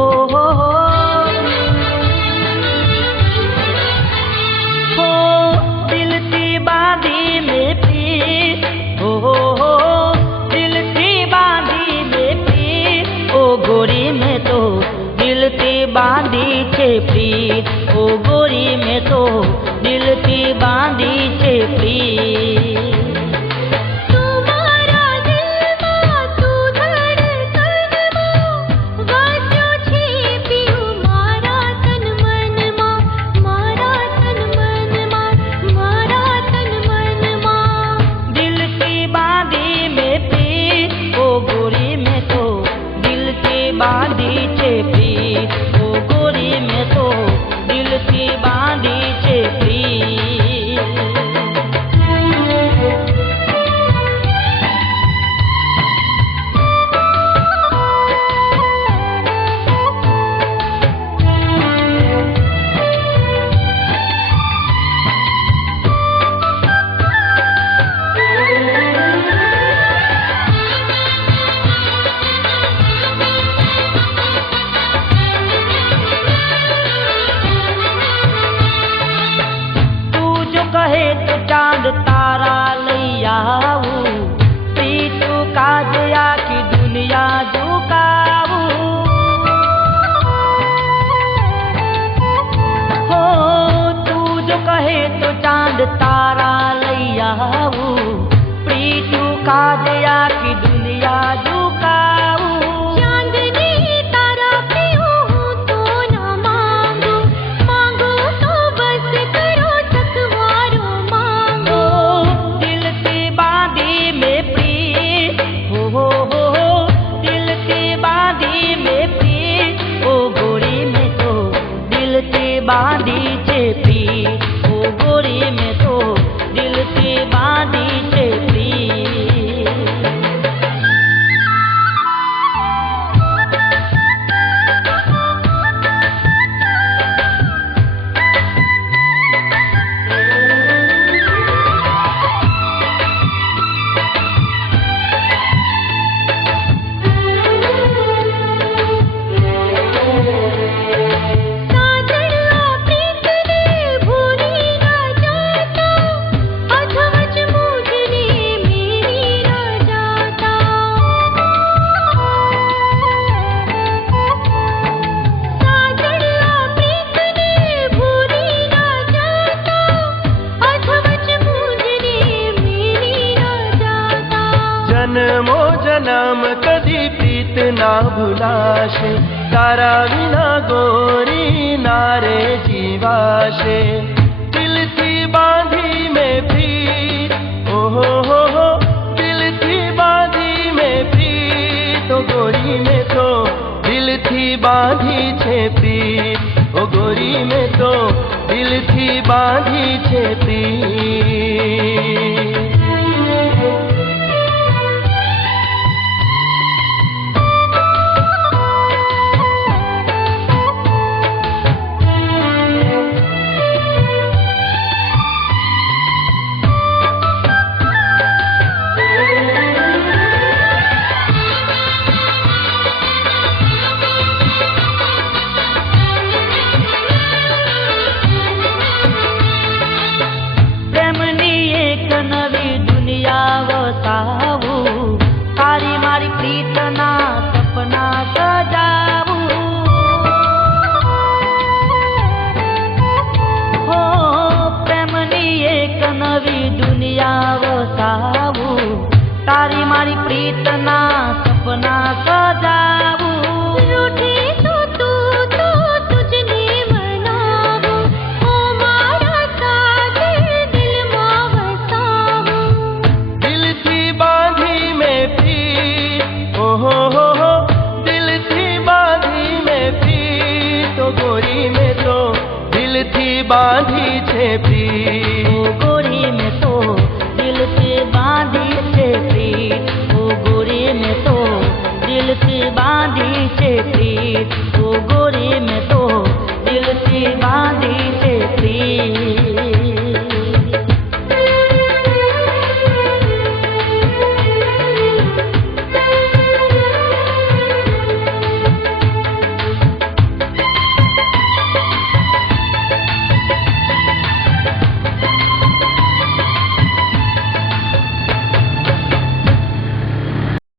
हो दिल की बांधी में पीर, हो दिल की बांधी में पीर, ओ गोरी में तो दिल की बांधी छे पीर, ओ गोरी में तो दिल की बांधी छे पीर। बांधी छे पीर, ओ गोरी में तो दिल की बांधी छे पीर। कहे तो चांद तारा लई आऊं, प्रीत का दया की दुनिया झुकाऊं, हो तू जो कहे तो चांद तारा लई आऊं, प्रीत का दया की दुनिया झुकाऊं। बांधी छे पीर, ओ गोरी में तो दिल की बांधी छे पीर। जन्मो जन्म कदी प्रीत ना भुलाशे, तारा विना गोरी नारे जीवाशे। दिल थी बांधी में प्रीत, ओ हो दिल थी बांधी में प्रीत, ओ गोरी में तो दिल थी बांधी छे प्रीत, ओ गोरी में तो दिल थी बांधी छे प्रीत। तारी मारी प्रीतना सपना सजाऊं, हो प्रेमनी एक नवी दुनिया वसावूं, तारी मारी प्रीतना सपना सजाऊं। बांधी छे प्रीत, ओ गोरी में तो दिल से बांधी छे प्रीत, ओ गोरी में तो दिल से बांधी छे प्रीत, ओ गोरी में तो दिल से बांधी छे प्रीत।